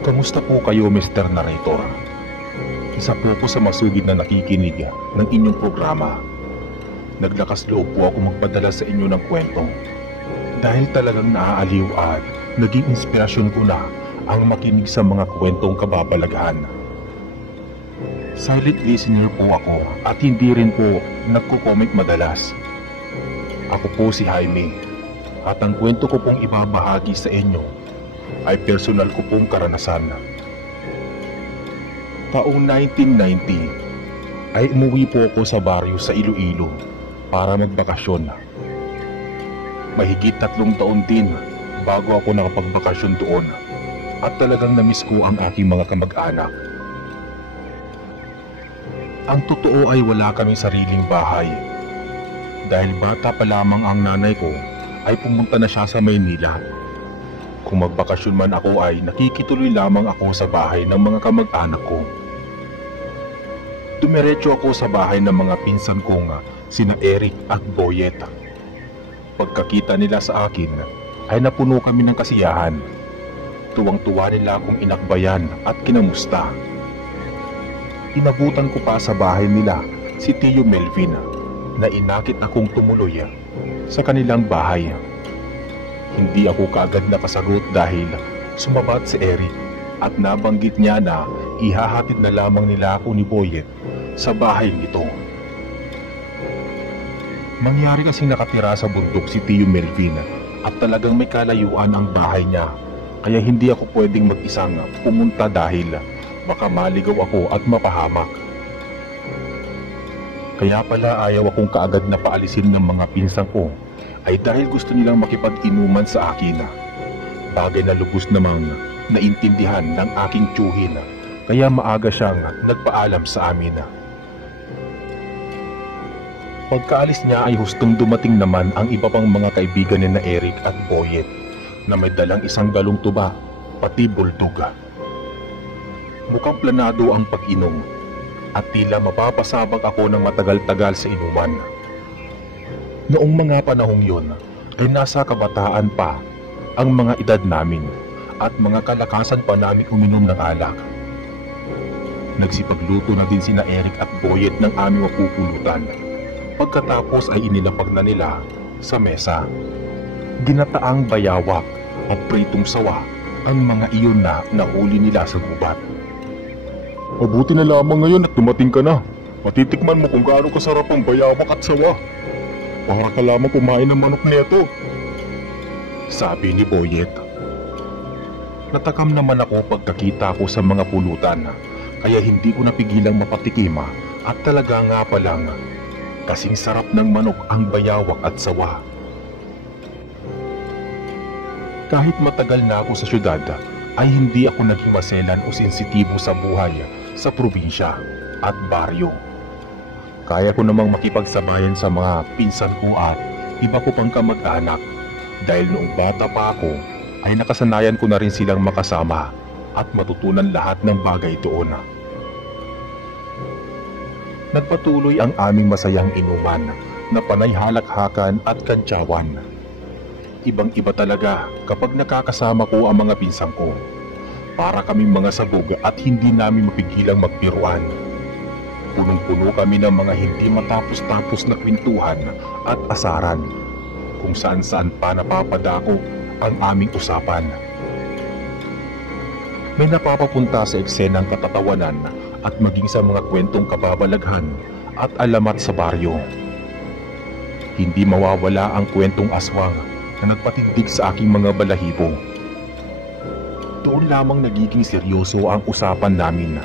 Kamusta po kayo, Mr. Narrator? Isa po sa masugid na nakikinig ng inyong programa. Naglakas loob po ako magpadala sa inyo ng kwento dahil talagang naaaliw at naging inspirasyon ko na ang makinig sa mga kwentong kababalaghan. Silent listener po ako at hindi rin po nagko-comment madalas. Ako po si Jaime at ang kwento ko pong ibabahagi sa inyo ay personal ko pong karanasan. Taong 1990 ay umuwi po ako sa baryo sa Iloilo para magbakasyon. Mahigit 3 taon din bago ako nakapagbakasyon doon at talagang namiss ko ang aking mga kamag-anak. Ang totoo ay wala kaming sariling bahay dahil bata pa lamang ang nanay ko ay pumunta na siya sa Maynila. Kung magbakasyon man ako ay nakikituloy lamang ako sa bahay ng mga kamag-anak ko. Dumiretso ako sa bahay ng mga pinsan kong sina Eric at Boyet. Pagkakita nila sa akin ay napuno kami ng kasiyahan. Tuwang-tuwa nila akong inakbayan at kinamusta. Inabutan ko pa sa bahay nila si Tio Melvin na inakit akong tumuloy sa kanilang bahay. Hindi ako kaagad nakasagot dahil sumabat si Eric at nabanggit niya na ihahatid na lamang nila ako ni Boyet sa bahay nito. Mangyari kasing nakatira sa bundok si Tio Melvin at talagang may kalayuan ang bahay niya, kaya hindi ako pwedeng mag-isang pumunta dahil baka maligaw ako at mapahamak. Kaya pala ayaw akong kaagad na paalisin ng mga pinsan ko ay dahil gusto nilang makipag-inuman sa akin. Bagay na lubos namang naintindihan ng aking tiyuhin, kaya maaga siyang nagpaalam sa amin. Pagkaalis niya ay hustong dumating naman ang iba pang mga kaibigan ni na Eric at Boyet na may dalang 1 galong tuba, pati bultuga. Mukhang planado ang pag-inom at tila mapapasabak ako ng matagal-tagal sa inuman. Noong mga panahong yun ay nasa kabataan pa ang mga edad namin at mga kalakasan pa namin uminom ng alak. Nagsipagluto na din sina Eric at Boyet ng aming mapupulutan. Pagkatapos ay inilapag na nila sa mesa. Ginataang bayawak at pritong sawa ang mga iyon na nahuli nila sa gubat. Mabuti na lamang ngayon at dumating ka na. Matitikman mo kung gaano kasarap ang bayawak at sawa. Para ka lamang kumain ng manok neto, sabi ni Boyet. Natakam naman ako pagkakita ko sa mga pulutan, kaya hindi ko napigilang mapatikim at talaga nga palang kasing sarap ng manok ang bayawak at sawa. Kahit matagal na ako sa syudad, ay hindi ako naging maselan o sensitibo sa buhay sa probinsya at baryo. Kaya ko namang makipagsabayan sa mga pinsan ko at iba ko pang kamag-anak dahil noong bata pa ako ay nakasanayan ko na rin silang makasama at matutunan lahat ng bagay doon. Nagpatuloy ang aming masayang inuman na panay halakhakan at kantsawan. Ibang-iba talaga kapag nakakasama ko ang mga pinsan ko. Para kaming mga sabog at hindi namin mapigilang magbiruan. Punong-puno kami ng mga hindi matapos-tapos na kwentuhan at asaran, kung saan-saan pa napapadako ang aming usapan. May napapapunta sa eksenang katatawanan at maging sa mga kwentong kababalaghan at alamat sa baryo. Hindi mawawala ang kwentong aswang na nagpatindig sa aking mga balahibo. Doon lamang nagiging seryoso ang usapan namin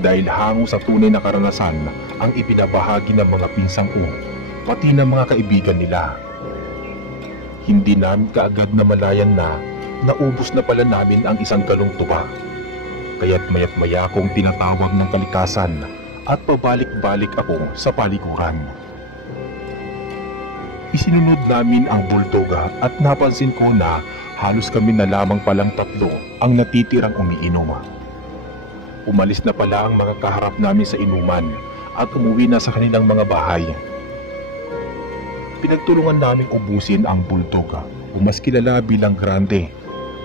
dahil hango sa tunay na karanasan ang ipinabahagi ng mga pinsang ko, pati ng mga kaibigan nila. Hindi namin kaagad na malayan na naubos na pala namin ang 1 galong tuba. Kaya't mayat maya akong tinatawag ng kalikasan at pabalik-balik ako sa palikuran. Isinunod namin ang bultoga at napansin ko na halos kami na lamang palang 3 ang natitirang umiinom. Umalis na pala ang mga kaharap namin sa inuman at umuwi na sa kanilang mga bahay. Pinagtulungan namin ubusin ang bultoga o mas kilala bilang grande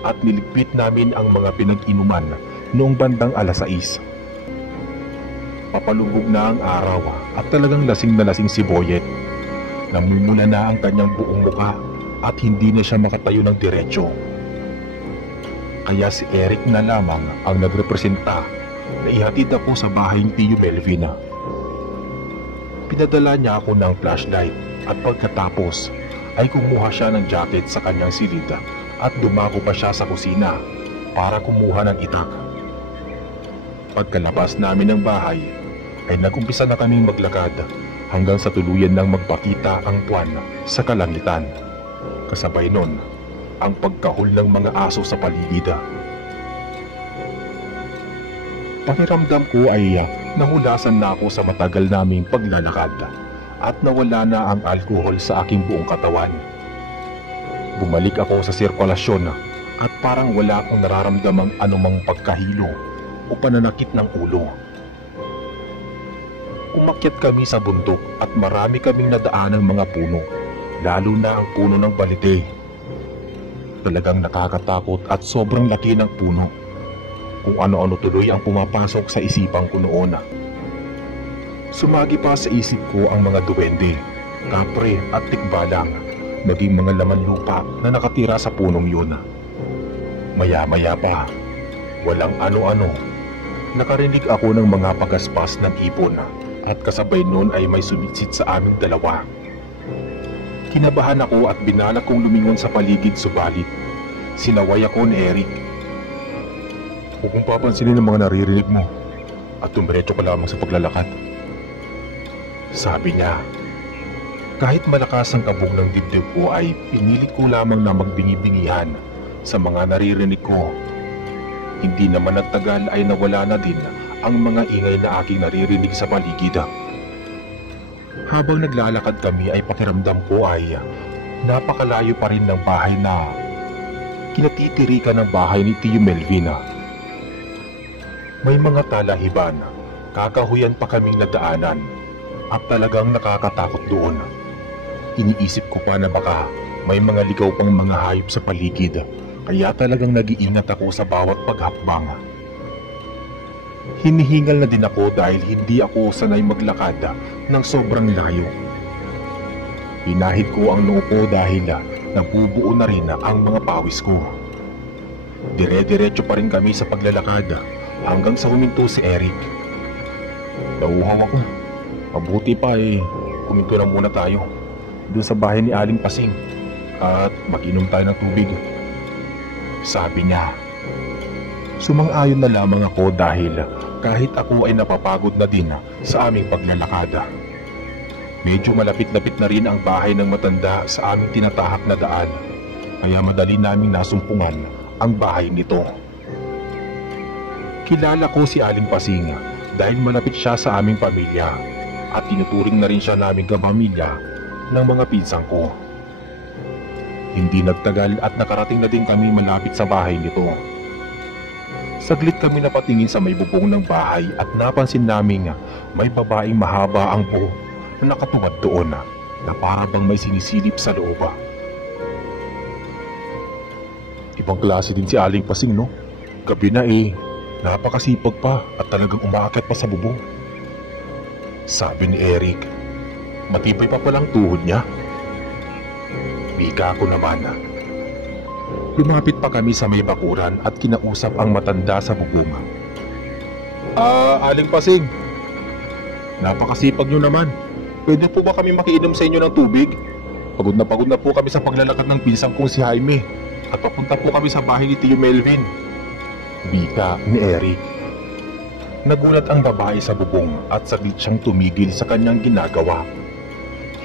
at niligpit namin ang mga pinag-inuman noong bandang alas 6. Papalubog na ang araw at talagang lasing na lasing si Boyet. Namumula na ang kanyang buong muka at hindi na siya makatayo ng diretsyo. Kaya si Eric na lamang ang nagrepresenta na ihatid ako sa bahay ni Tio Melvin. Pinadala niya ako ng flashlight at pagkatapos ay kumuha siya ng jacket sa kanyang silid at dumako pa siya sa kusina para kumuha ng itak. Pagkalabas namin ng bahay ay nagumpisa na kaming maglakad hanggang sa tuluyan ng magpakita ang buwan sa kalangitan. Kasabay nun ang pagkahol ng mga aso sa paligid. Pakiramdam ko ay nahulasan na ako sa matagal naming paglalakad at nawala na ang alkohol sa aking buong katawan. Bumalik ako sa sirkulasyon at parang wala akong nararamdamang anumang pagkahilo o pananakit ng ulo. Umakyat kami sa bundok at marami kaming nadaan ng mga puno, lalo na ang puno ng balite. Talagang nakakatakot at sobrang laki ng puno. Kung ano-ano tuloy ang pumapasok sa isipan ko noon. Sumagi pa sa isip ko ang mga duwende, kapre at tikbalang, maging mga laman lupa na nakatira sa punong yun. Maya-maya pa, walang ano-ano, nakarinig ako ng mga pagaspas ng ibon at kasabay nun ay may sumitsit sa aming dalawa. Kinabahan ako at binalak kong lumingon sa paligid subalit sinaway ako ni Eric. Huwag mong papansinin ang mga naririnig mo at dumiretso ka lamang sa paglalakad. Sabi niya. Kahit malakas ang kabog ng dibdib ko ay pinilit ko lamang na magbingi-bingihan sa mga naririnig ko. Hindi naman nagtagal ay nawala na din ang mga ingay na aking naririnig sa paligid. Habang naglalakad kami ay pakiramdam ko ay napakalayo pa rin ng bahay na kinatitirikan ng bahay ni Tio Melvin. May mga talahiban, kakahuyan pa kaming nadaanan at talagang nakakatakot doon. Iniisip ko pa na baka may mga ligaw pang mga hayop sa paligid kaya talagang nag-iingat ako sa bawat paghakbang. Hinihingal na din ako dahil hindi ako sanay maglakad ng sobrang layo. Pinahid ko ang noo ko dahil nabubuo na rin ang mga pawis ko. Dire-diretso pa rin kami sa paglalakad hanggang sa huminto si Eric. Nauuhaw ako. Mabuti pa huminto na muna tayo doon sa bahay ni Aling Pasing at mag-inom tayo ng tubig. Sabi niya. Sumang-ayon na lamang ako dahil kahit ako ay napapagod na din sa aming paglalakad. Medyo malapit-lapit na rin ang bahay ng matanda sa aming tinatahak na daan kaya madali naming nasumpungan ang bahay nito. Kilala ko si Aling Pasing dahil malapit siya sa aming pamilya at tinuturing na rin siya naming kapamilya ng mga pinsang ko. Hindi nagtagal at nakarating na din kami malapit sa bahay nito. Saglit kami napatingin sa may bubong ng bahay at napansin naming may babaeng mahaba ang buhok na nakatuwad doon na para bang may sinisilip sa loob. Ibang klase din si Aling Pasing, no? Gabi na napakasipag pa at talagang umaakyat pa sa bubong. Sabi ni Eric, matibay pa palang tuhod niya. Bika ko naman. Lumapit pa kami sa may bakuran at kinausap ang matanda sa bubong. Aling Pasing, napakasipag niyo naman. Pwede po ba kami makiinom sa inyo ng tubig? Pagod na po kami sa paglalakad ng pinsang kong si Jaime at papunta po kami sa bahay ni Tio Melvin. Bika ni Eric. Nagulat ang babae sa bubong at saglit siyang tumigil sa kanyang ginagawa.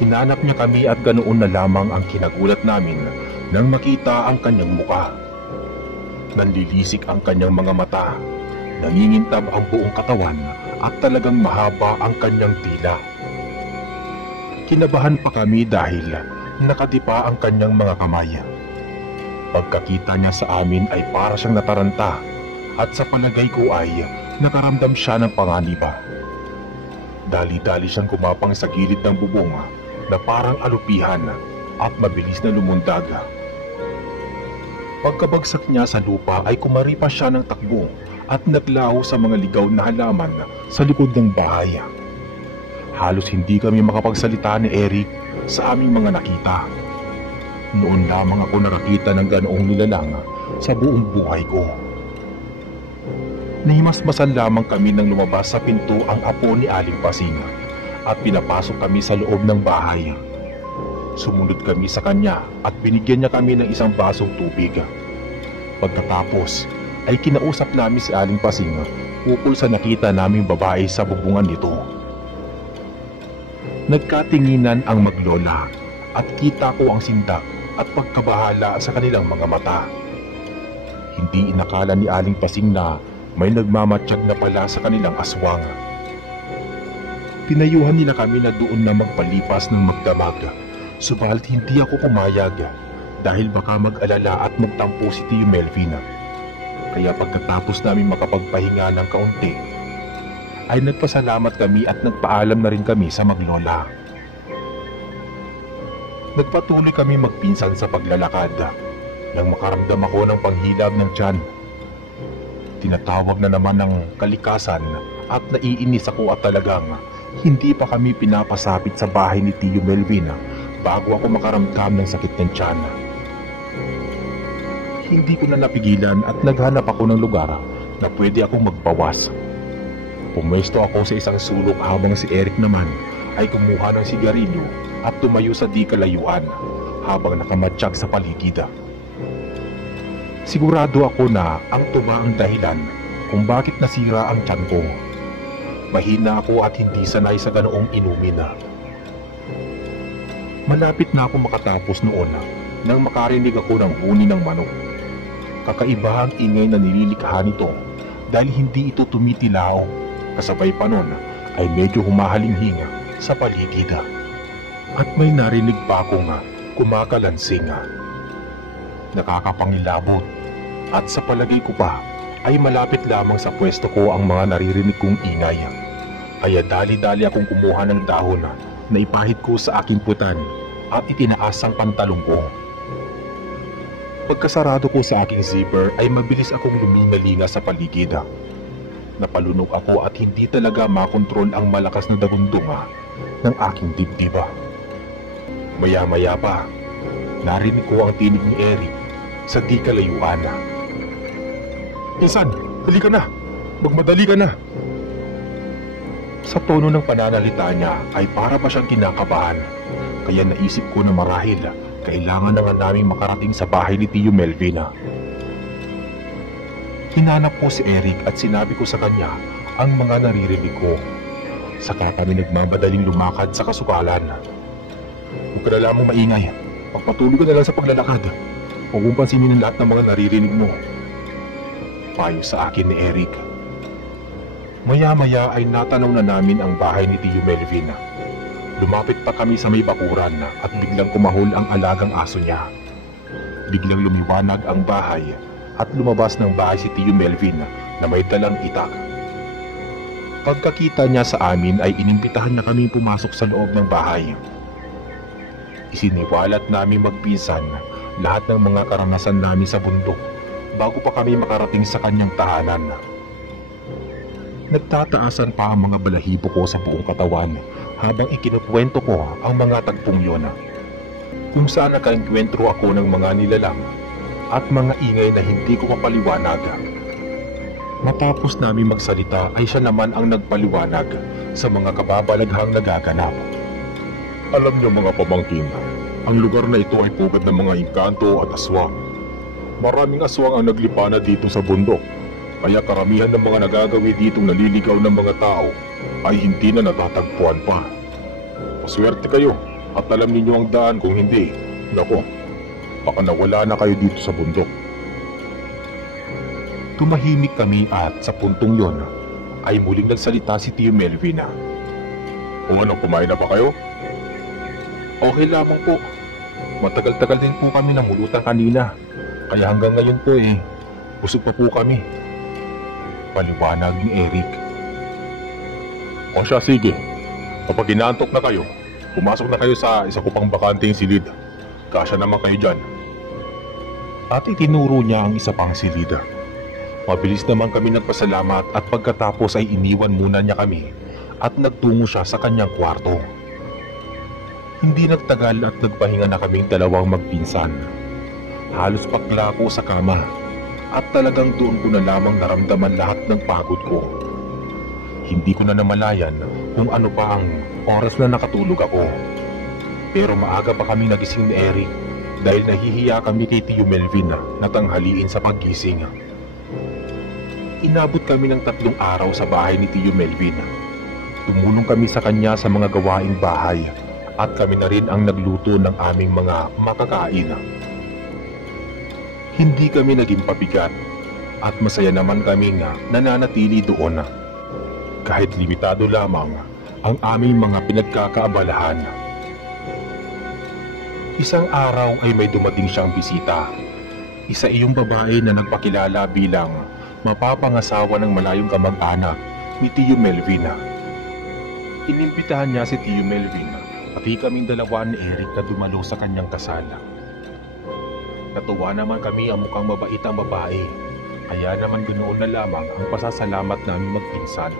Hinanap niya kami at ganoon na lamang ang kinagulat namin nang makita ang kanyang muka. Nanlilisik ang kanyang mga mata, nangingintab ang buong katawan at talagang mahaba ang kanyang dila. Kinabahan pa kami dahil nakadipa ang kanyang mga kamay. Pagkakita niya sa amin ay para siyang nataranta at sa palagay ko ay nakaramdam siya ng panganib. Dali-dali siyang gumapang sa gilid ng bubong na parang alupihan at mabilis na lumundag. Pagkabagsak niya sa lupa ay kumaripas siya ng takbo at naglaho sa mga ligaw na halaman sa likod ng bahay. Halos hindi kami makapagsalita ni Eric sa aming mga nakita. Noon lamang ako nakakita ng ganoong nilalang sa buong buhay ko. Nahimasmasan lamang kami nang lumabas sa pinto ang apo ni Aling Pasing at pinapasok kami sa loob ng bahay. Sumunod kami sa kanya at binigyan niya kami ng isang basong tubig. Pagkatapos ay kinausap namin si Aling Pasing ukol sa nakita naming babae sa bubungan nito. Nagkatinginan ang maglola at kita ko ang sindak at pagkabahala sa kanilang mga mata. Hindi inakala ni Aling Pasing na may nagmamatsyag na pala sa kanilang aswang. Pinayuhan nila kami na doon na magpalipas ng magdamag, subalit hindi ako pumayag dahil baka mag-alala at magtampo si Tio Melvin. Kaya pagkatapos namin makapagpahinga ng kaunti, ay nagpasalamat kami at nagpaalam na rin kami sa maglola. Nagpatuloy kami magpinsan sa paglalakad nang makaramdam ako ng panghilab ng tiyan. Tinatawag na naman ng kalikasan at naiinis ako at talagang hindi pa kami pinapasapit sa bahay ni Tio Melvin bago ako makaramdam ng sakit ng tiyan. Hindi ko na napigilan at naghanap ako ng lugar na pwede akong magbawas. Pumwesto ako sa isang sulok habang si Eric naman ay kumuha ng sigarilyo at tumayo sa di kalayuan habang nakamatsyag sa paligid. Sigurado ako na ang tuba ang dahilan kung bakit nasira ang tiyan ko. Mahina ako at hindi sanay sa ganoong inumin. Malapit na ako makatapos noon nang makarinig ako ng huni ng manok. Kakaiba ang ingay na nililikha nito dahil hindi ito tumitilaw. Kasabay pa nun ay medyo humahalinghinga sa paligid. At may narinig pa akong kumakalansing. Nakakapangilabot at sa palagay ko pa ay malapit lamang sa pwesto ko ang mga naririnig kong ingay. Kaya dali-dali akong kumuha ng dahon na ipahid ko sa aking putan at itinaas ang pantalong ko. Pagkasarado ko sa aking zipper ay mabilis akong lumingalinga sa paligid. Napalunok ako at hindi talaga makontrol ang malakas na dagundunga ng aking dibdib. Maya-maya pa, narinig ko ang tinig ni Eric sa di kalayuan. "Insan, dali ka na! Magmadali ka na!" Sa tono ng pananalita niya ay para ba siyang kinakabahan, kaya naisip ko na marahil kailangan na nga naming makarating sa bahay ni Tio Melvin. Hinanap ko si Eric at sinabi ko sa kanya ang mga naririnig ko. Saka kami nagmamadaling lumakad sa kasukalan. "Huwag ka na lamang maingay. Pagpatuloy ka na lang sa paglalakad. Huwag mong pansinin ang lahat ng mga naririnig mo," payo sa akin ni Eric. Maya-maya ay natanaw na namin ang bahay ni Tio Melvin. Lumapit pa kami sa may bakuran at biglang kumahol ang alagang aso niya. Biglang lumiwanag ang bahay at lumabas ng bahay si Tio Melvin na may dalang itak. Pagkakita niya sa amin ay inimbitahan na kami pumasok sa loob ng bahay. Isiniwalat namin magpinsan lahat ng mga karanasan namin sa bundok bago pa kami makarating sa kanyang tahanan. Nagtataasan pa ang mga balahibo ko sa buong katawan habang ikinukwento ko ang mga tagpong yon. Kung saan nakaengkwentro ako ng mga nilalang at mga ingay na hindi ko mapaliwanag. Matapos namin magsalita ay siya naman ang nagpaliwanag sa mga kababalaghang nagaganap. "Alam niyo mga pamangkin, ang lugar na ito ay pugad ng mga engkanto at aswang. Maraming aswang ang naglipana dito sa bundok. Kaya karamihan ng mga nagagawi ditong naliligaw ng mga tao ay hindi na natatagpuan pa. Maswerte kayo at alam ninyo ang daan, kung hindi, nako, baka nawala na kayo dito sa bundok." Tumahimik kami at sa puntong yon ay muling nagsalita si Tio Melvin. "O ano, kumain na ba kayo?" "Okay lamang po. Matagal-tagal din po kami namulutan kanina. Kaya hanggang ngayon po busog pa po kami," paliwanag ni Eric. "O siya, sige. Kapag inaantok na kayo, pumasok na kayo sa isa ko pang bakanteng silid. Kasya naman kayo dyan." at itinuro niya ang isa pang silid. Mabilis naman kami nagpasalamat at pagkatapos ay iniwan muna niya kami at nagtungo siya sa kanyang kwarto. Hindi nagtagal at nagpahinga na kaming dalawang magpinsan. Halos patla ako sa kama at talagang doon ko na lamang naramdaman lahat ng pagod ko. Hindi ko na namalayan kung ano pa ang oras na nakatulog ako. Pero maaga pa kami nagising ni Eric dahil nahihiya kami kay Tio Melvin na tanghaliin sa paggising. Inabot kami ng 3 araw sa bahay ni Tio Melvin. Tumulong kami sa kanya sa mga gawaing bahay at kami na rin ang nagluto ng aming mga makakain. Hindi kami naging pabigat at masaya naman kaming nananatili doon. Kahit limitado lamang ang aming mga pinagkakaabalahan. Isang araw ay may dumating siyang bisita. Isa iyong babae na nagpakilala bilang mapapangasawa ng malayong kamag-anak ni Tio Melvin. Inimbitahan niya si Tio Melvin, pati kaming dalawa ni Eric na dumalo sa kanyang kasal. Natuwa naman kami ang mukhang mabait ang babae, kaya naman ganoon na lamang ang pasasalamat namin magpinsan.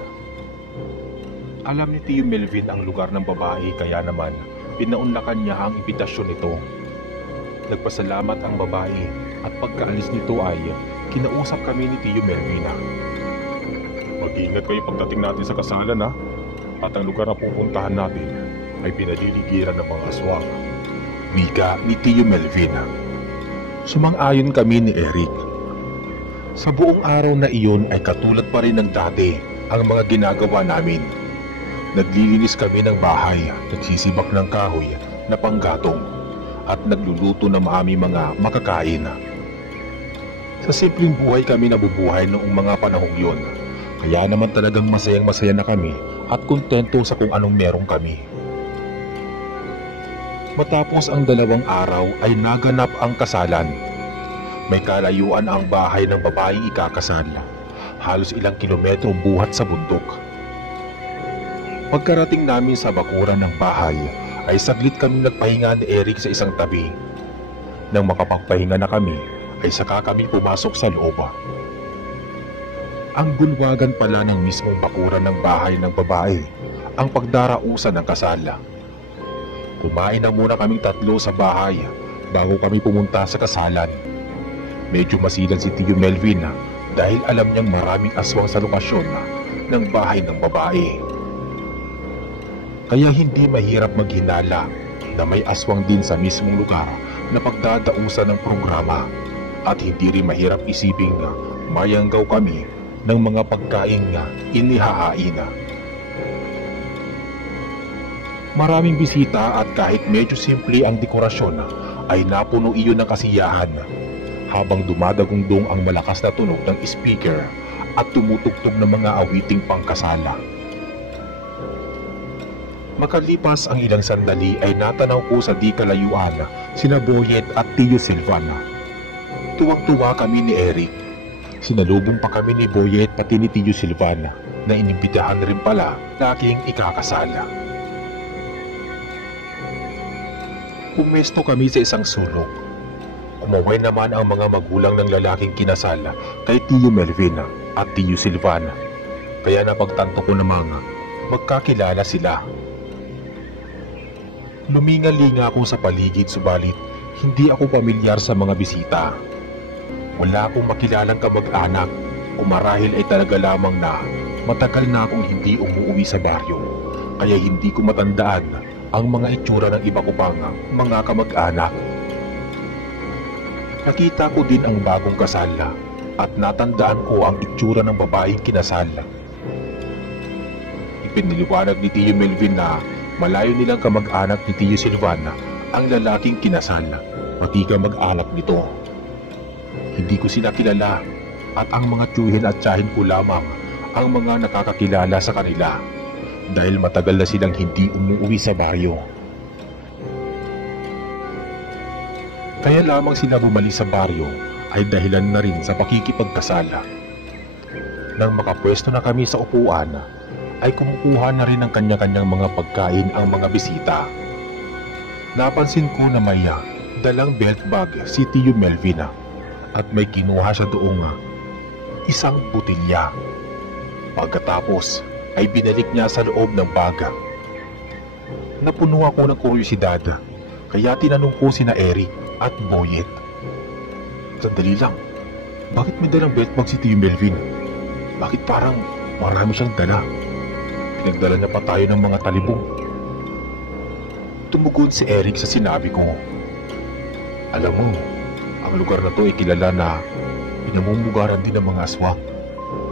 Alam ni Tio Melvin ang lugar ng babae kaya naman pinaunlakan niya ang imbitasyon nito. Nagpasalamat ang babae at pagkaalis nito ay kinausap kami ni Tio Melvin. Mag-ingat kayo pagdating natin sa kasalan at ang lugar na pupuntahan natin ay pinaliligiran ng mga aswang. Wika ni Tio Melvin. Sumang-ayon kami ni Eric. Sa buong araw na iyon ay katulad pa rin ng dati ang mga ginagawa namin. Naglilinis kami ng bahay, nagsisibak ng kahoy na panggatong at nagluluto ng aming mga makakain. Sa simpleng buhay kami nabubuhay noong mga panahong yon, kaya naman talagang masayang-masaya na kami at kontento sa kung anong meron kami. Matapos ang 2 araw ay naganap ang kasalan. May kalayuan ang bahay ng babaeng ikakasal, halos ilang kilometro buhat sa bundok. Pagkarating namin sa bakuran ng bahay, ay saglit kami nagpahinga ni Eric sa isang tabi. Nang makapagpahinga na kami, ay saka kami pumasok sa loob. Ang bulwagan pala ng mismong bakuran ng bahay ng babae, ang pagdarausan ng kasal. Kumain na muna kaming 3 sa bahay bago kami pumunta sa kasalan. Medyo masilan si Tio Melvin dahil alam niyang maraming aswang sa lokasyon ng bahay ng babae. Kaya hindi mahirap maghinala na may aswang din sa mismong lugar na pagdadausan ng programa at hindi rin mahirap isiping mayanggaw kami ng mga pagkain nga inihahain. Maraming bisita at kahit medyo simple ang dekorasyon ay napuno iyon ng kasiyahan habang dumadagundong ang malakas na tunog ng speaker at tumutugtog ng mga awiting pangkasala. Makalipas ang ilang sandali ay natanaw ko sa di kalayuan sina Boyet at Tio Silvan. Tuwang-tuwa kami ni Eric. Sinalubong pa kami ni Boyet pati ni Tio Silvan na inibitahan rin pala na aking ikakasal. Pumesto kami sa isang sulok. Kumaway naman ang mga magulang ng lalaking kinasal kay Tio Melvin at Tio Silvan. Kaya napagtanto ko namang magkakilala sila. Luminga-linga ako sa paligid subalit hindi ako pamilyar sa mga bisita. Wala akong makilalang kamag-anak o marahil ay talaga lamang na matagal na akong hindi umuwi sa baryo kaya hindi ko matandaan ang mga itsura ng iba ko pang mga kamag-anak. Nakita ko din ang bagong kasal at natandaan ko ang itsura ng babaeng kinasal. Ipiniliwanag ni Tio Melvin na malayo nilang kamag-anak ni Tio Silvan ang lalaking kinasal, pati kamag-anak nito. Hindi ko sila kilala at ang mga tiyuhin at tiyahin ko lamang ang mga nakakakilala sa kanila dahil matagal na silang hindi umuwi sa baryo. Kaya lamang sila bumalik sa baryo ay dahilan na rin sa pakikipagkasala. Nang makapwesto na kami sa upuan, ay kumukuha na rin ng kanya-kanyang mga pagkain ang mga bisita. Napansin ko na may dalang belt bag si Tio Melvin at may kinuha siya doong isang butilya. Pagkatapos ay binalik niya sa loob ng baga. Napuno ako ng kuryosidad, kaya tinanong ko sina Eric at Boyet. Sandali lang, bakit may dalang belt bag si Tio Melvin? Bakit parang marami siyang dala? Pinagdala niya pa tayo ng mga talibong. Tumugon si Eric sa sinabi ko. Alam mo, ang lugar na to ay kilala na pinamumugaran din ng mga aswang.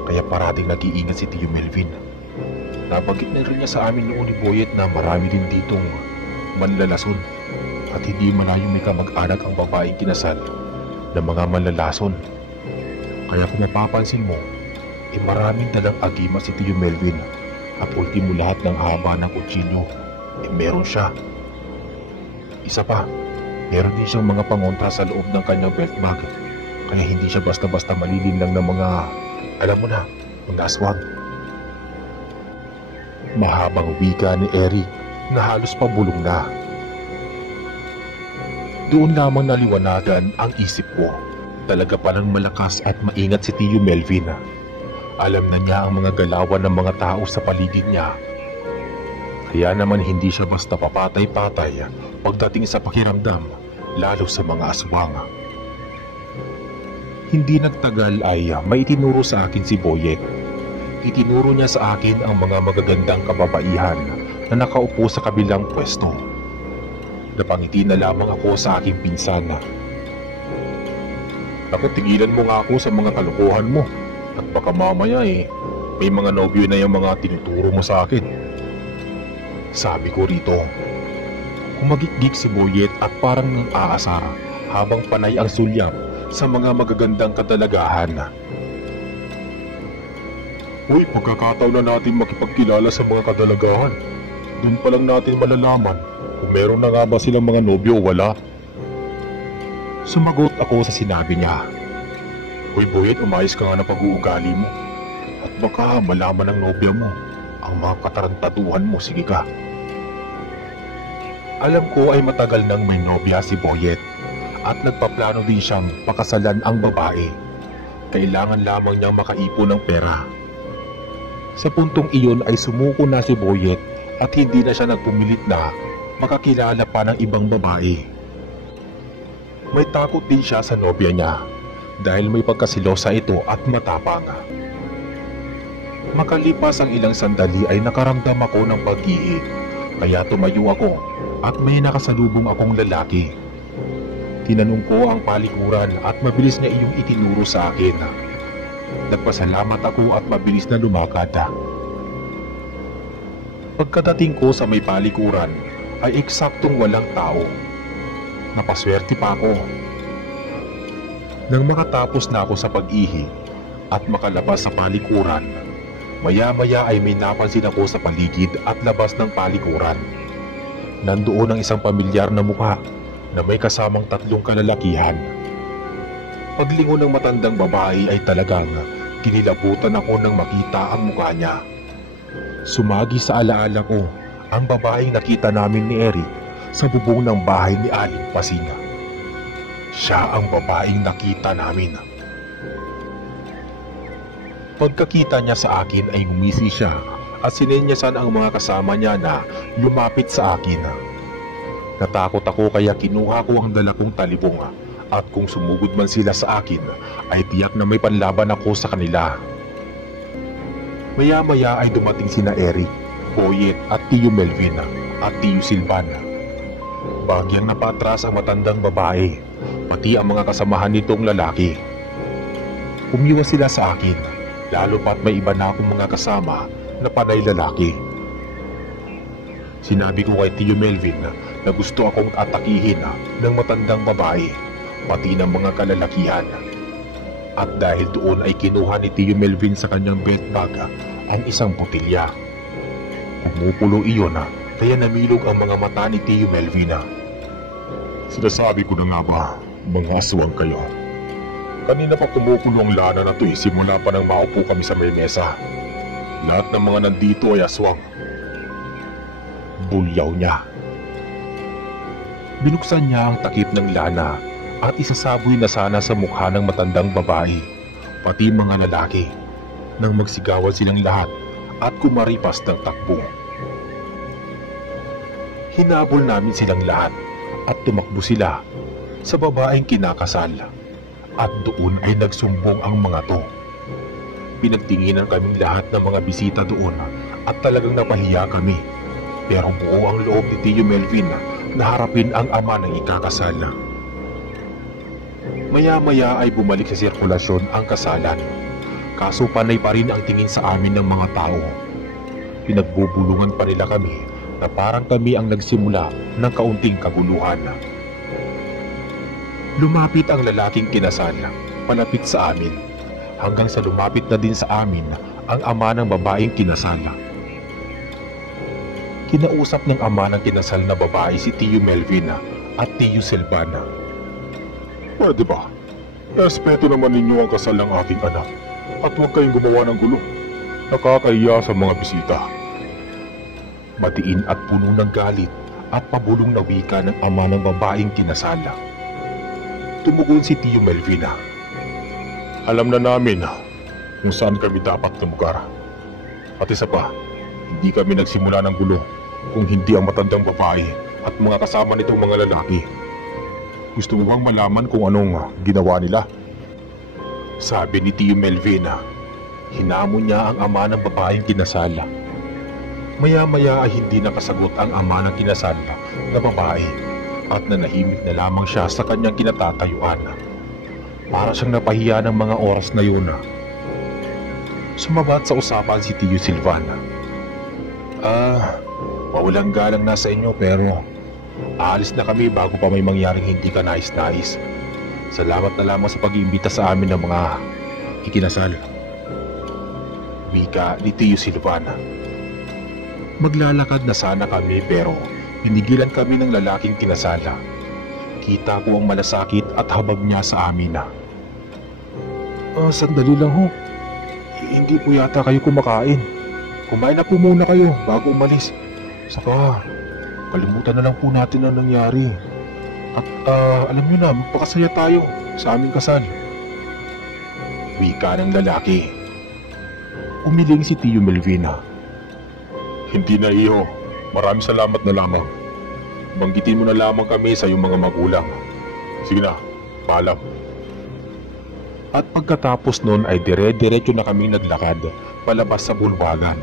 Kaya parating nag-iingat si Tio Melvin. Nabanggit na rin niya sa amin noon ni Boyet na marami din ditong manlalason at hindi malayong may kamag-anak ang babaeng kinasal ng mga manlalason. Kaya kung mapapansin mo, maraming dalang agima si Tio Melvin at ultimo lahat ng haba ng kutsilyo, meron siya. Isa pa, meron din siyang mga pangontra sa loob ng kanyang belt bag, kaya hindi siya basta-basta malilin lang ng mga, alam mo na, mga aswang. Mahabang wika ni Eric na halos pabulong na. Doon lamang naliwanagan ang isip ko. Talaga palang malakas at maingat si Tio Melvin. Alam na niya ang mga galawan ng mga tao sa paligid niya. Kaya naman hindi siya basta papatay-patay pagdating sa pakiramdam, lalo sa mga aswang. Hindi nagtagal ay may itinuro sa akin si Boyet. Itinuro niya sa akin ang mga magagandang kababaihan na nakaupo sa kabilang pwesto. Napangiti na lamang ako sa aking pinsan. Naku, tigilan mo nga ako sa mga kalokohan mo at baka mamaya may mga nobyo na yung mga tinuturo mo sa akin. Sabi ko rito. Humagik-gik si Boyet at parang nang aasar habang panay ang sulyap sa mga magagandang kadalagahan. Uy, pagkakataon na natin makipagkilala sa mga kadalagahan. Doon pa lang natin malalaman kung meron na nga ba silang mga nobyo o wala. Sumagot ako sa sinabi niya. Uy Boyet, umayos ka nga na pag-uugali mo. At baka malaman ng nobya mo ang mga katarantaduhan mo, sige ka. Alam ko ay matagal nang may nobya si Boyet at nagpaplano din siyang pakasalan ang babae. Kailangan lamang niyang makaipon ng pera. Sa puntong iyon ay sumuko na si Boyet at hindi na siya nagpumilit na makakilala pa ng ibang babae. May takot din siya sa nobya niya dahil may pagkasilosa ito at matapang. Makalipas ang ilang sandali ay nakaramdam ako ng pag-ihi, kaya tumayo ako at may nakasalubong akong lalaki. Tinanong ko ang palikuran at mabilis niya iyong itinuro sa akin. Nagpasalamat ako at mabilis na lumakad. Pagkadating ko sa may palikuran ay eksaktong walang tao. Napaswerte pa ako. Nang makatapos na ako sa pag-ihi at makalabas sa palikuran, maya-maya ay may napansin ako sa paligid at labas ng palikuran. Nandoon ang isang pamilyar na mukha na may kasamang 3 kalalakihan. Paglingon ng matandang babae ay talagang kinilabutan ako nang makita ang mukha niya. Sumagi sa alaala ko ang babaeng nakita namin ni Eric sa bubong ng bahay ni Aling Pasinga. Siya ang babaeng nakita namin. Pagkakita niya sa akin ay ngumisi siya at sinenyasan ang mga kasama niya na lumapit sa akin. Natakot ako kaya kinuha ko ang dala kong talibong at kung sumugod man sila sa akin ay tiyak na may panlaban ako sa kanila. Maya-maya ay dumating sina Eric, Boyet at Tio Melvin at Tio Silvan. Bagyang napatras ang matandang babae, pati ang mga kasamahan nitong lalaki. Umiwas sila sa akin, lalo pat may iba na akong mga kasama na panay lalaki. Sinabi ko kay Tio Melvin na gusto akong atakihin ng matandang babae, pati ng mga kalalakihan. At dahil doon ay kinuha ni Tio Melvin sa kanyang belt bag ang isang botilya. Pumupulo iyon kaya namilog ang mga mata ni Tio Melvin. Sinasabi ko na nga ba, mga aswang kayo. Kanina pa kumukulo ang lana na to simula pa nang maupo kami sa may mesa. Lahat ng mga nandito ay aswang. Bulyaw niya. Binuksan niya ang takip ng lana at isasaboy na sana sa mukha ng matandang babae, pati mga lalaki, nang magsigawan silang lahat at kumaripas ng takbo. Hinabol namin silang lahat at tumakbo sila sa babaeng kinakasal, at doon ay nagsumbong ang mga to. Pinagtinginan kaming lahat ng mga bisita doon at talagang napahiya kami, pero buo ang loob ni Tio Melvin na harapin ang ama ng ikakasal. Maya-maya ay bumalik sa sirkulasyon ang kasalan, kaso panay pa rin ang tingin sa amin ng mga tao. Pinagbubulungan pa nila kami na parang kami ang nagsimula ng kaunting kaguluhan. Lumapit ang lalaking kinasal palapit sa amin, hanggang sa lumapit na din sa amin ang ama ng babaeng kinasal. Kinausap ng ama ng kinasal na babae si Tio Melvin at Tio Silvana. Pwede ba? Respeto naman ninyo ang kasal ng aking anak at huwag kayong gumawa ng gulo. Nakakahiya sa mga bisita. Matiin at puno ng galit at pabulong na wika ng ama ng babaeng kinasal. Tumugon si Tio Melvin. Alam na namin kung saan kami dapat lumugar. At isa pa, hindi kami nagsimula ng gulo kung hindi ang matandang babae at mga kasama nitong mga lalaki. Gusto mo bang malaman kung anong ginawa nila? Sabi ni Tio Melvin. Hinamon niya ang ama ng babaeng kinasal. Maya-maya ay hindi nakasagot ang ama ng kinasal na babae at nanahimik na lamang siya sa kanyang kinatatayuan. Para siyang napahiya ng mga oras na yun. Sumabat sa usapan si Tio Silvana. Mawalang galang na sa inyo pero aalis na kami bago pa may mangyaring hindi ka nais-nais. Salamat na lamang sa pag-iimbita sa amin ng mga ikinasal. Wika ni Tio Silvana. Maglalakad na sana kami pero pinigilan kami ng lalaking kinasala. Kita ko ang malasakit at habag niya sa amin. Sandali lang ho. Hindi po yata kayo kumakain. Kumain na po muna kayo bago umalis. Saka, kalimutan na lang po natin ang nangyari. At alam nyo na, magpakasaya tayo sa aming kasal. Wika ng lalaki. Umiling si Tio Melvina. Hindi na iyo, maraming salamat na lamang. Banggitin mo na lamang kami sa iyong mga magulang. Sige na, paalam. At pagkatapos nun ay dire-diretso na kaming naglakad palabas sa bulwagan.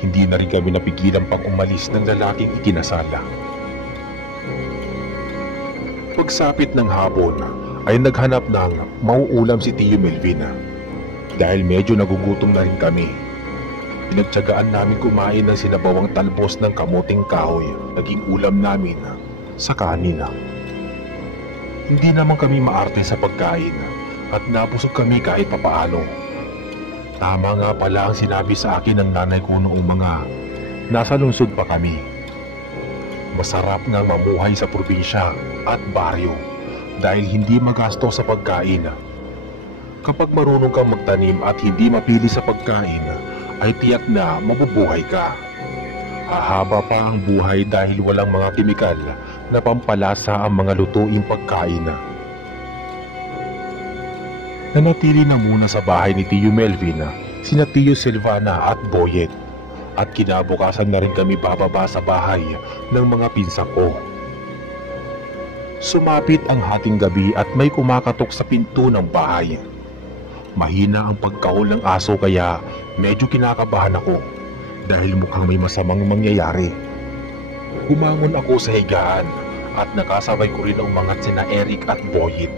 Hindi na rin kami napigilan pang umalis ng lalaking ikinasala. Pagsapit ng hapon ay naghanap ng mauulam si Tio Melvina. Dahil medyo nagugutom na rin kami. Pinagtiyagaan namin kumain ng sinabawang talbos ng kamuting kahoy, naging ulam namin sa kanina. Hindi naman kami maarte sa pagkain at nabusog kami kahit papaano. Tama nga pala ang sinabi sa akin ng nanay ko noong mga nasa lungsod pa kami. Masarap nga mamuhay sa probinsya at baryo dahil hindi magasto sa pagkain. Kapag marunong kang magtanim at hindi mapili sa pagkain, ay tiyak na mabubuhay ka. Hahaba pa ang buhay dahil walang mga kemikal na pampalasa ang mga lutuing pagkain. Nanatili na muna sa bahay ni Tio Melvin sina Tio Silvana at Boyet, at kinabukasan na rin kami bababa sa bahay ng mga pinsan ko. Sumapit ang hating gabi at may kumakatok sa pinto ng bahay. Mahina ang pagkahol ng aso kaya medyo kinakabahan ako dahil mukhang may masamang mangyayari. Bumangon ako sa higaan at nakasabay ko rin ang umangat sina Eric at Boyet.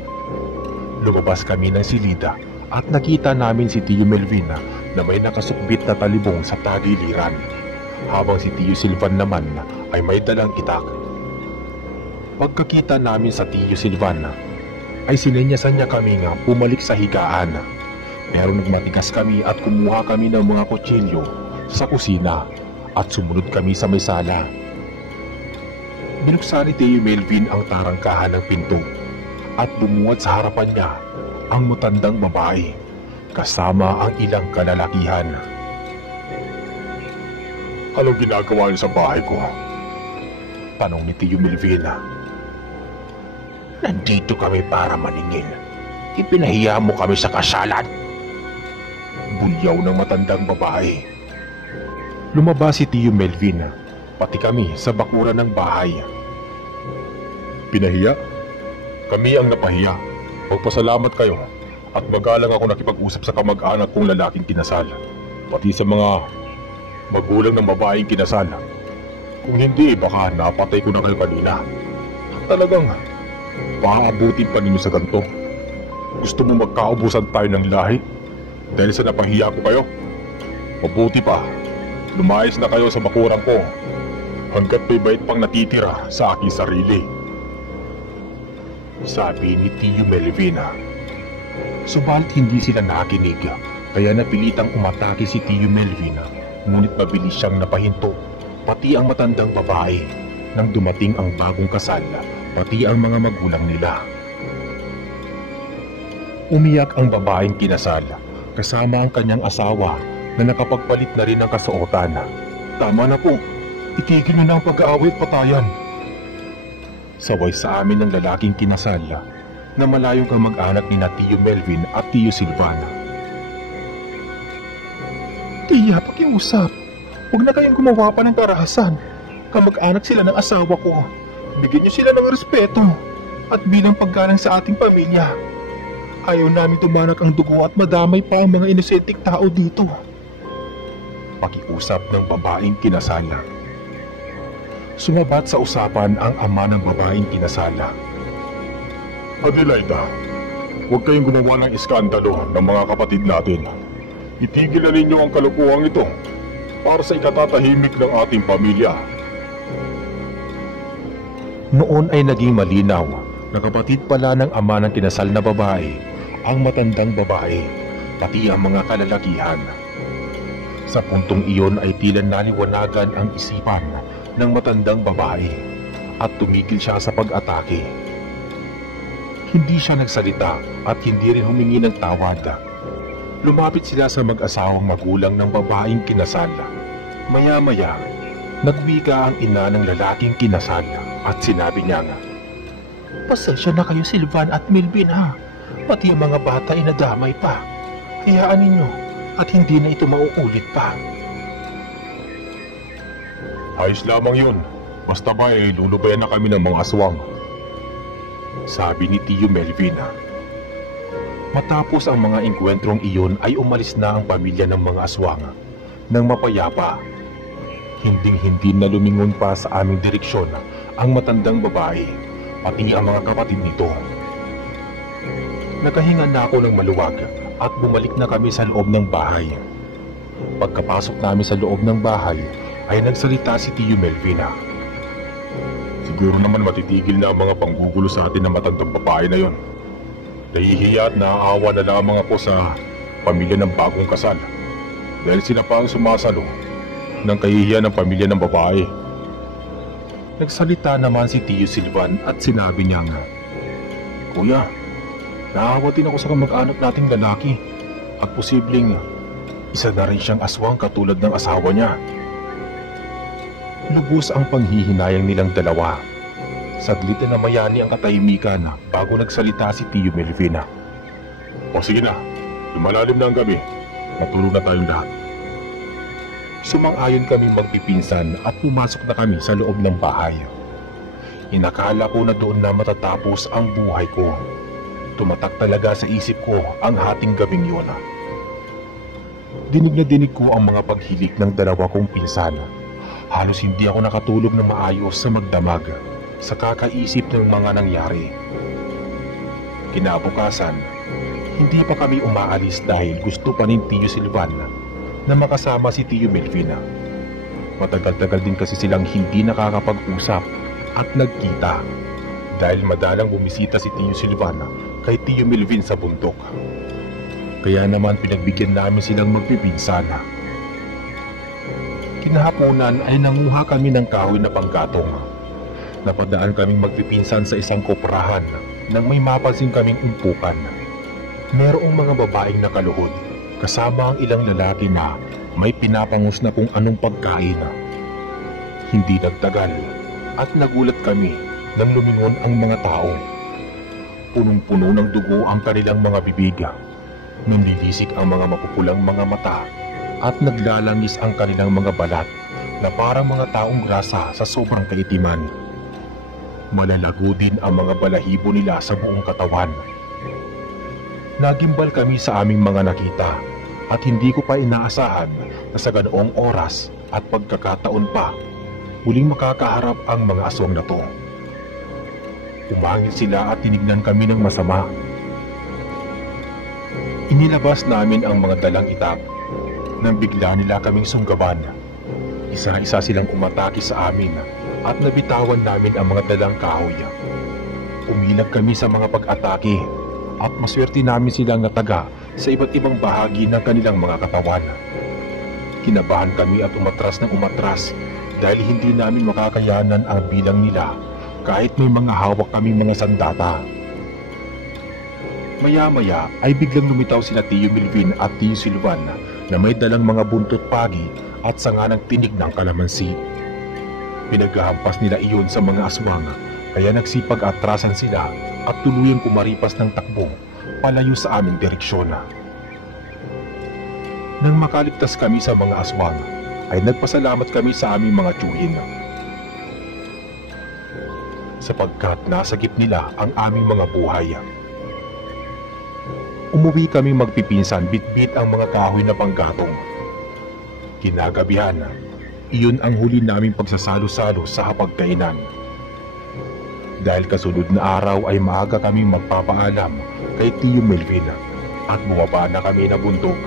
Lumabas kami ng silida at nakita namin si Tio Melvina na may nakasukbit na talibong sa tagiliran, habang si Tio Silvan naman ay may dalang itak. Pagkakita namin sa Tio Silvan ay sinenyasan niya kami nga bumalik sa higaan. Pero nagmatigas kami at kumuha kami ng mga kutsilyo sa kusina at sumunod kami sa may sala. Binuksan ni Tio Melvin ang tarangkahan ng pinto at bumuhat sa harapan niya ang matandang babae kasama ang ilang kalalakihan. Anong ginagawa niyo sa bahay ko? Tanong ni Tio Melvin. Nandito kami para maningil. Ipinahiya mo kami sa kasalan. Bulyaw ng matandang babae. Lumabas si Tio Melvin, pati kami sa bakuran ng bahay. Pinahiya? Kami ang napahiya. Magpasalamat kayo at magalang ako nakipag-usap sa kamag-anak kong lalaking kinasal, pati sa mga magulang ng babaeng kinasal. Kung hindi, baka napatay ko na kayo kanina. Talagang paaabutin pa ninyo sa ganito. Gusto mo magkaubusan tayo ng lahi dahil sa napahiya ko kayo? Mabuti pa, lumayas na kayo sa bakuran ko hanggat may bait pang natitira sa aking sarili, sabi ni Tio Melvina. Subalit hindi sila nakinig, kaya napilitang umatake si Tio Melvina, ngunit mabilis siyang napahinto, pati ang matandang babae, nang dumating ang bagong kasal, pati ang mga magulang nila. Umiyak ang babaeng kinasal, kasama ang kanyang asawa na nakapagpalit na rin ng kasuotan. Tama na po, itigil niyo na ang pag-aaway at patayan. Saway sa amin ng lalaking kinasal na malayong kamag-anak ni na Tio Melvin at Tio Silvana. Tiya, pakiusap. Huwag na kayong gumawa pa ng karahasan. Kamag-anak sila ng asawa ko. Bigyan niyo sila ng respeto at bilang paggalang sa ating pamilya. Ayaw namin tumanak ang dugo at madamay pa ang mga inosenteng tao dito. Pakiusap ng babaeng kinasal. Sumabat sa usapan ang ama ng babaeng kinasal. Adelaida, huwag kayong gumawa ng iskandalo ng mga kapatid natin. Itigil na ninyo ang kalukuhang ito para sa ikatatahimik ng ating pamilya. Noon ay naging malinaw na kapatid pala ng ama ng kinasal na babae ang matandang babae, pati ang mga kalalakihan. Sa puntong iyon ay tila naliwanagan ang isipan ng matandang babae at tumigil siya sa pag-atake. Hindi siya nagsalita at hindi rin humingi ng tawad. Lumapit sila sa mag-asawang magulang ng babaeng kinasal. Maya-maya, nagwika ang ina ng lalaking kinasal at sinabi niya nga, "Pasensya na kayo Silvan at Melvin ha. Pati ang mga bata ay nadamay pa. Hayaan ninyo at hindi na ito mauulit pa." Ayos lamang yun. Basta ba lulubayan na kami ng mga aswang, sabi ni Tio Melvin. Matapos ang mga engkwentrong iyon ay umalis na ang pamilya ng mga aswang nang mapayapa. Hinding-hindi na lumingon pa sa aming direksyon ang matandang babae, pati ang mga kapatid nito. Nakahinga na ako ng maluwag at bumalik na kami sa loob ng bahay. Pagkapasok namin sa loob ng bahay ay nagsalita si Tio Melvina. Siguro naman matitigil na ang mga panggugulo sa atin ng matandang babae na yon. Nahihiya at naaawa na lamang ako sa pamilya ng bagong kasal dahil sila pa ang sumasalo ng kahihiyan ng pamilya ng babae. Nagsalita naman si Tio Silvan at sinabi niya nga, "Kuya, naawa din ako sa kamag-anak nating lalaki at posibleng isa na rin siyang aswang katulad ng asawa niya." Lubos ang panghihinayang nilang dalawa. Saglit na namayani ang katahimikan bago nagsalita si Tio Melvina. "O sige na, lumalalim na ang gabi. Natulog na tayong lahat." Sumang-ayon kami magpipinsan at pumasok na kami sa loob ng bahay. Inakala ko na doon na matatapos ang buhay ko. Tumatak talaga sa isip ko ang hating gabing yun. Dinig na dinig ko ang mga paghilik ng dalawa kong pinsan. Halos hindi ako nakatulog na maayos sa magdamag sa kakaisip ng mga nangyari. Kinabukasan, hindi pa kami umaalis dahil gusto pa ni Tio Silvan na makasama si Tio Melvina. Matagal-tagal din kasi silang hindi nakakapag-usap at nagkita dahil madalang bumisita si Tio Silvana kay Tio Melvin sa bundok. Kaya naman pinagbigyan namin silang magpipinsana. Kinahaponan ay nanguha kami ng kahoy na panggatong. Napadaan kaming magpipinsan sa isang koprahan nang may mapansin kaming umpukan. Merong mga babaeng nakaluhod kasama ang ilang lalaki na may pinapangus na kung anong pagkain. Hindi nagtagal at nagulat kami nang lumingon ang mga tao Punong-puno ng dugo ang kanilang mga bibig. Nanlilisik ang mga mapupulang mga mata at naglalangis ang kanilang mga balat na parang mga taong grasa sa sobrang kaitiman. Malalago din ang mga balahibo nila sa buong katawan. Nagimbal kami sa aming mga nakita at hindi ko pa inaasahan na sa ganoong oras at pagkakataon pa, muling makakaharap ang mga aswang na to. Umangil sila at tinignan kami ng masama. Inilabas namin ang mga dalang itak nang bigla nila kaming sunggaban. Isa na isa silang umatake sa amin at nabitawan namin ang mga dalang kahoy. Umilag kami sa mga pag-atake at maswerte namin silang nataga sa iba't ibang bahagi ng kanilang mga katawan. Kinabahan kami at umatras ng umatras dahil hindi namin makakayanan ang bilang nila kahit may mga hawak kaming mga sandata. Maya-maya ay biglang lumitaw sina Tio Melvin at Tio Silvan na may dalang mga buntot pagi at sanga ng tinig ng kalamansi. Pinaghahampas nila iyon sa mga aswang kaya nagsipag-atrasan sila at tuluyang kumaripas ng takbo palayo sa aming direksyon. Nang makaligtas kami sa mga aswang ay nagpasalamat kami sa aming mga tiyuhin sapagkat nasagip nila ang aming mga buhay. Umuwi kami magpipinsan bitbit ang mga kahoy na panggatong. Kinagabihan, iyon ang huli naming pagsasalo-salo sa hapagkainan. Dahil kasunod na araw ay maaga kami magpapaalam kay Tio Melvin at bumaba na kami na bundok.